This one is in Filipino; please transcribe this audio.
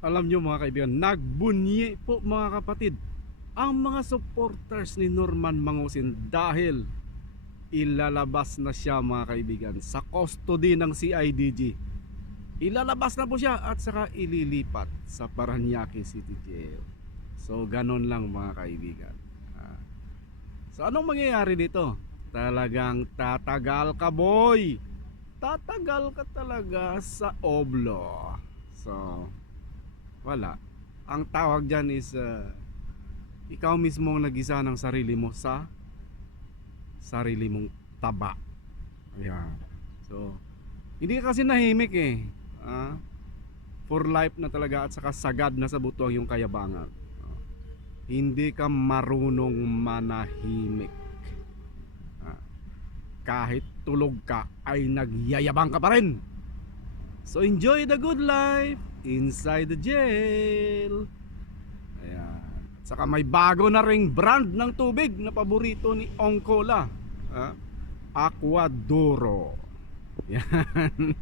Alam nyo mga kaibigan, nagbunyi po mga kapatid ang mga supporters ni Norman Mangusin dahil ilalabas na siya mga kaibigan sa custody ng CIDG. Ilalabas na po siya at saka ililipat sa Parañaque City Jail. So ganon lang mga kaibigan. So anong mangyayari dito? Talagang tatagal ka boy. Tatagal ka talaga sa oblo. So wala. Ang tawag dyan is ikaw mismo ang nag-isa ng sarili mo sa sarili mong taba. Ayan. So hindi ka kasi nahimik eh. For life na talaga at saka sagad na sa buto yung kayabangan. Hindi ka marunong manahimik. Kahit tulog ka ay nagyayabang ka pa rin. So enjoy the good life inside the jail. Ayan. Saka may bago na ring brand ng tubig na paborito ni Ongkola. Aqua Duro. Yan.